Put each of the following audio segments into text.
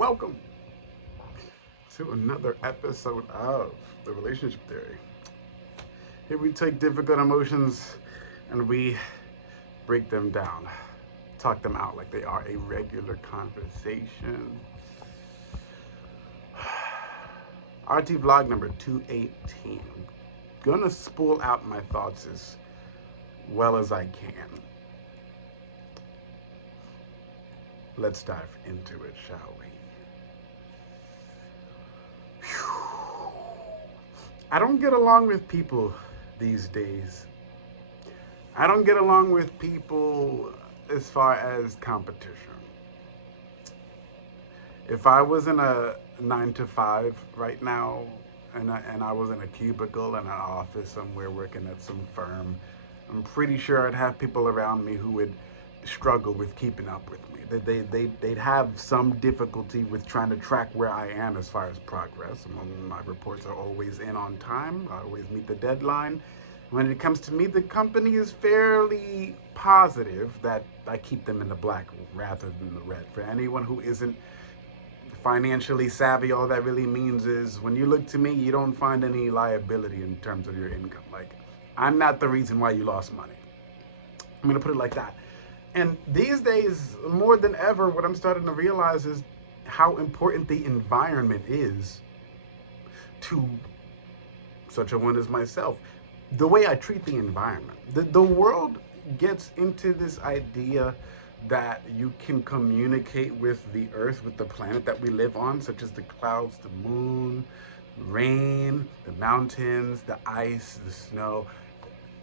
Welcome to another episode of The Relationship Theory. Here we take difficult emotions and we break them down, talk them out like they are a regular conversation. RT vlog number 218. I'm gonna spool out my thoughts as well as I can. Let's dive into it, shall we? I don't get along with people these days. I don't get along with people as far as competition. If I was in a 9 to 5 right now and I was in a cubicle in an office somewhere working at some firm, I'm pretty sure I'd have people around me who would struggle with keeping up with me. They'd have some difficulty with trying to track where I am as far as progress. My reports are always in on time. I always meet the deadline. When it comes to me, the company is fairly positive that I keep them in the black rather than the red. For anyone who isn't financially savvy, all that really means is when you look to me, you don't find any liability in terms of your income. Like, I'm not the reason why you lost money. I'm gonna put it like that. And these days, more than ever, what I'm starting to realize is how important the environment is to such a one as myself. The way I treat the environment. The world gets into this idea that you can communicate with the earth, with the planet that we live on, such as the clouds, the moon, rain, the mountains, the ice, the snow,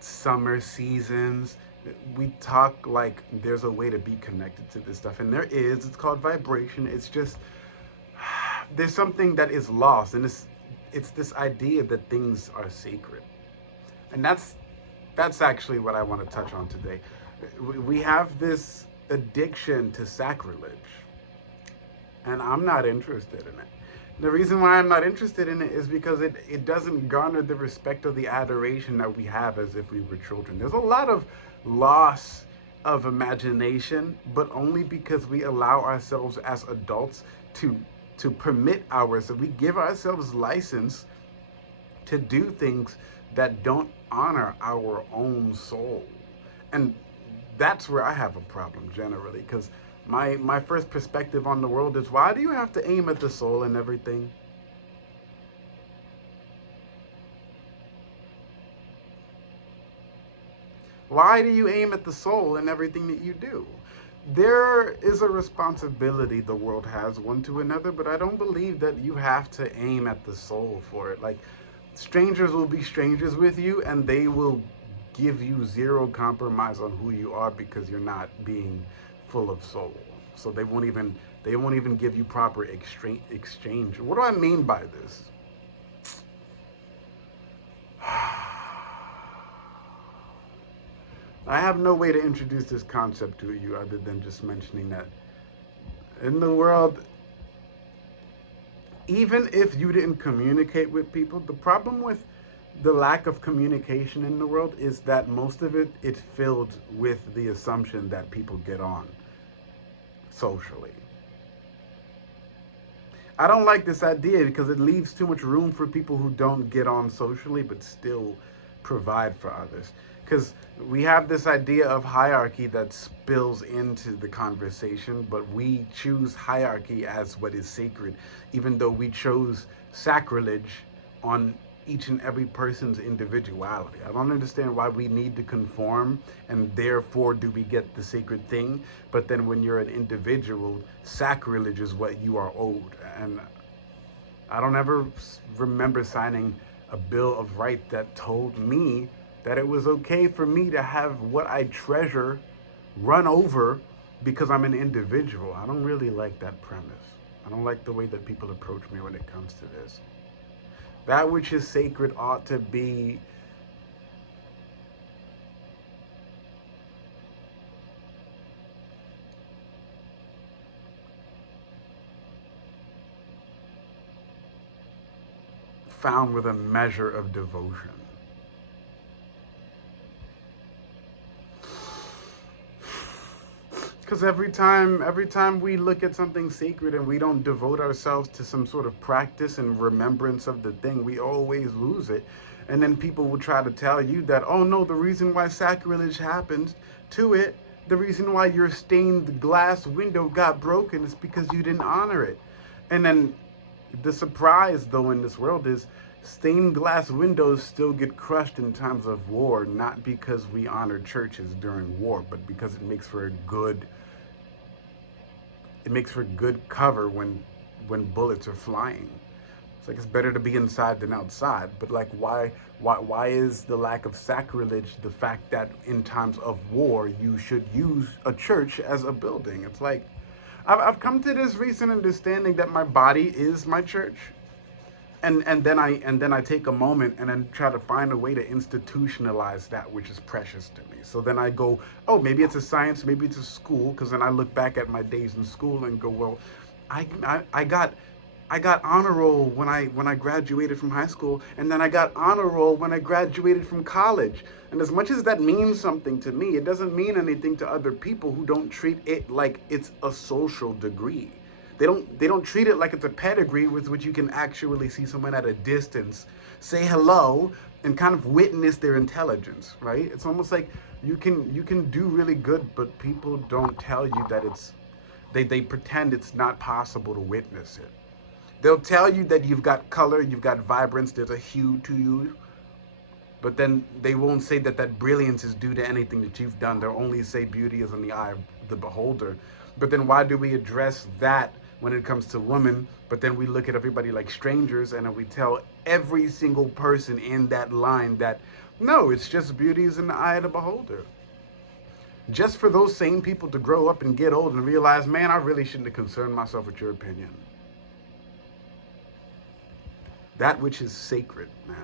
summer seasons. We talk like there's a way to be connected to this stuff, and there is. It's called vibration. It's just there's something that is lost, and it's this idea that things are sacred, and that's actually what I want to touch on today. We have this addiction to sacrilege, and I'm not interested in it. The reason why I'm not interested in it is because it doesn't garner the respect or the adoration that we have as if we were children. There's a lot of loss of imagination, but only because we allow ourselves as adults to permit ourselves, we give ourselves license to do things that don't honor our own soul. And that's where I have a problem generally, because my first perspective on the world is, why do you have to aim at the soul and everything? Why do you aim at the soul in everything that you do? There is a responsibility the world has one to another, but I don't believe that you have to aim at the soul for it. Like, strangers will be strangers with you, and they will give you zero compromise on who you are because you're not being full of soul. So they won't even give you proper exchange. What do I mean by this? I have no way to introduce this concept to you other than just mentioning that in the world, even if you didn't communicate with people, the problem with the lack of communication in the world is that most of it's filled with the assumption that people get on socially. I don't like this idea because it leaves too much room for people who don't get on socially but still provide for others. Because we have this idea of hierarchy that spills into the conversation, but we choose hierarchy as what is sacred, even though we chose sacrilege on each and every person's individuality. I don't understand why we need to conform and therefore do we get the sacred thing, but then when you're an individual, sacrilege is what you are owed. And I don't ever remember signing a Bill of Rights that told me that it was okay for me to have what I treasure run over because I'm an individual. I don't really like that premise. I don't like the way that people approach me when it comes to this. That which is sacred ought to be found with a measure of devotion. Because every time we look at something sacred and we don't devote ourselves to some sort of practice and remembrance of the thing, we always lose it. And then people will try to tell you that, oh no, the reason why sacrilege happens to it, the reason why your stained glass window got broken is because you didn't honor it. And then the surprise, though, in this world is stained glass windows still get crushed in times of war, not because we honor churches during war, but because it makes for good cover when bullets are flying. It's like it's better to be inside than outside. But like, why is the lack of sacrilege the fact that in times of war you should use a church as a building? It's like I've come to this recent understanding that my body is my church, and then I take a moment and then try to find a way to institutionalize that which is precious to me. So then I go, oh, maybe it's a science, maybe it's a school, because then I look back at my days in school and go, well, I got honor roll when I graduated from high school, and then I got honor roll when I graduated from college. And as much as that means something to me, it doesn't mean anything to other people who don't treat it like it's a social degree. They don't treat it like it's a pedigree with which you can actually see someone at a distance, say hello, and kind of witness their intelligence, right? It's almost like you can do really good, but people don't tell you that they pretend it's not possible to witness it. They'll tell you that you've got color, you've got vibrance, there's a hue to you, but then they won't say that that brilliance is due to anything that you've done. They'll only say beauty is in the eye of the beholder. But then why do we address that when it comes to women? But then we look at everybody like strangers, and then we tell every single person in that line that, no, it's just beauty is in the eye of the beholder. Just for those same people to grow up and get old and realize, man, I really shouldn't have concerned myself with your opinion. That which is sacred, man.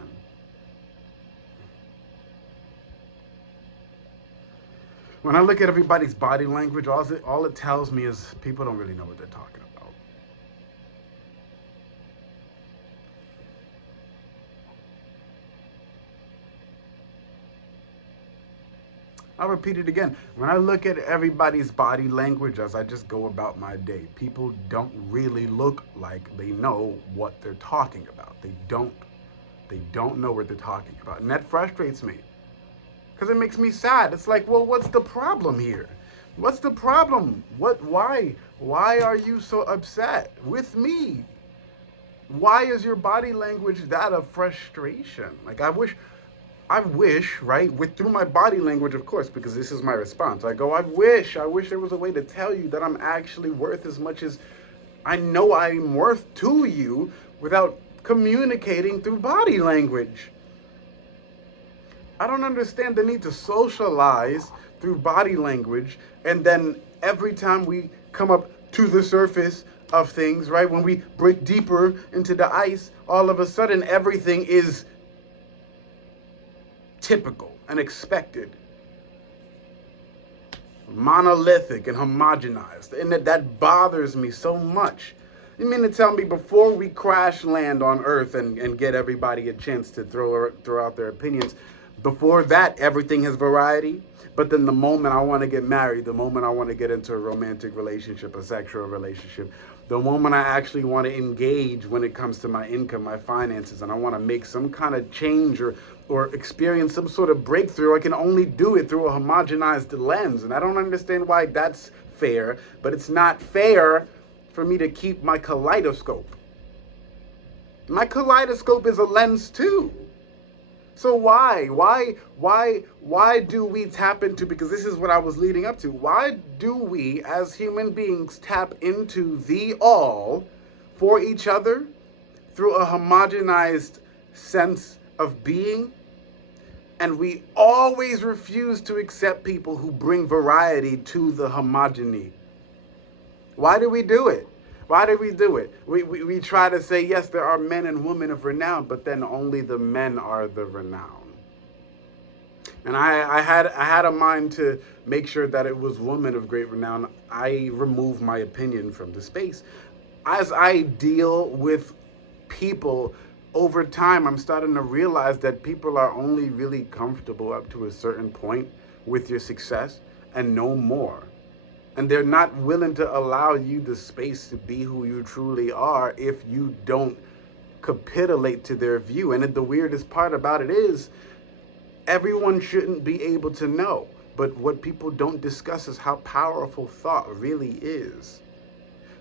When I look at everybody's body language, all it tells me is people don't really know what they're talking about. I'll repeat it again. When I look at everybody's body language as I just go about my day, people don't really look like they know what they're talking about. They don't know what they're talking about. And that frustrates me, because it makes me sad. It's like, well, what's the problem here? What's the problem? Why are you so upset with me? Why is your body language that of frustration? Like, I wish, right, through my body language, of course, because this is my response. I go, I wish there was a way to tell you that I'm actually worth as much as I know I'm worth to you without communicating through body language. I don't understand the need to socialize through body language, and then every time we come up to the surface of things, right, when we break deeper into the ice, all of a sudden everything is typical and expected, monolithic and homogenized, and that bothers me so much. You mean to tell me before we crash land on Earth and get everybody a chance to throw out their opinions, before that everything has variety? But then the moment I want to get married, the moment I want to get into a romantic relationship, a sexual relationship, the moment I actually want to engage when it comes to my income, my finances, and I want to make some kind of change or experience some sort of breakthrough, I can only do it through a homogenized lens. And I don't understand why that's fair, but it's not fair for me to keep my kaleidoscope. My kaleidoscope is a lens too. So why do we tap into, because this is what I was leading up to, why do we as human beings tap into the all for each other through a homogenized sense of being, and we always refuse to accept people who bring variety to the homogeny? Why do we do it? Why do we do it? We try to say, yes, there are men and women of renown, but then only the men are the renown. And I had a mind to make sure that it was women of great renown. I removed my opinion from the space. As I deal with people over time, I'm starting to realize that people are only really comfortable up to a certain point with your success and no more. And they're not willing to allow you the space to be who you truly are if you don't capitulate to their view. And the weirdest part about it is everyone shouldn't be able to know. But what people don't discuss is how powerful thought really is.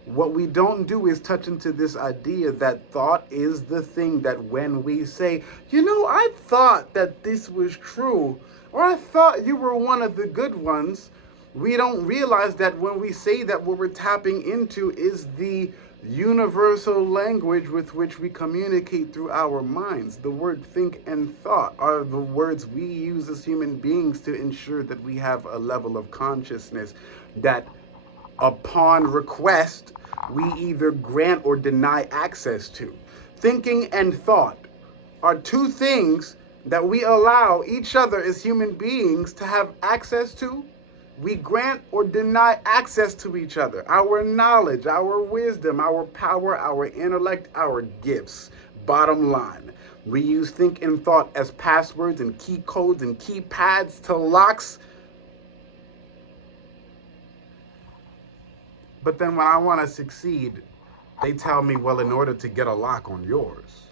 What we don't do is touch into this idea that thought is the thing that when we say, I thought that this was true, or I thought you were one of the good ones, we don't realize that when we say that, what we're tapping into is the universal language with which we communicate through our minds. The word think and thought are the words we use as human beings to ensure that we have a level of consciousness that upon request, we either grant or deny access to. Thinking and thought are two things that we allow each other as human beings to have access to. We grant or deny access to each other. Our knowledge, our wisdom, our power, our intellect, our gifts. Bottom line, we use think and thought as passwords and key codes and keypads to locks. But then when I want to succeed, they tell me, well, in order to get a lock on yours,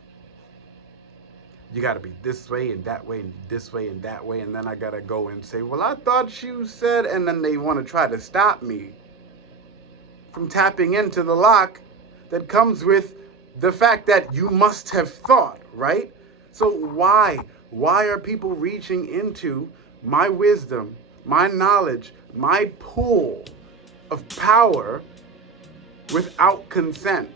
you got to be this way and that way and this way and that way. And then I got to go and say, well, I thought you said, and then they want to try to stop me from tapping into the lock that comes with the fact that you must have thought, right? So why are people reaching into my wisdom, my knowledge, my pool of power without consent,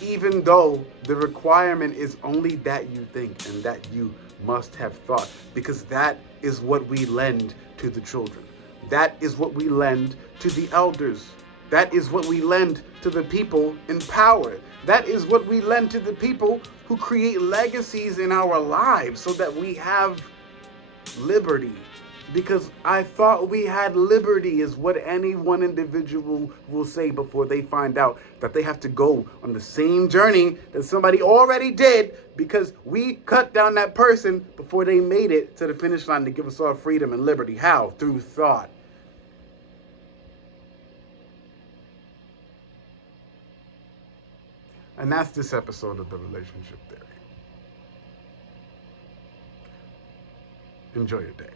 even though the requirement is only that you think and that you must have thought? Because that is what we lend to the children. That is what we lend to the elders. That is what we lend to the people in power. That is what we lend to the people who create legacies in our lives so that we have liberty. Because I thought we had liberty is what any one individual will say before they find out that they have to go on the same journey that somebody already did, because we cut down that person before they made it to the finish line to give us all freedom and liberty. How? Through thought. And that's this episode of The Relationship Theory. Enjoy your day.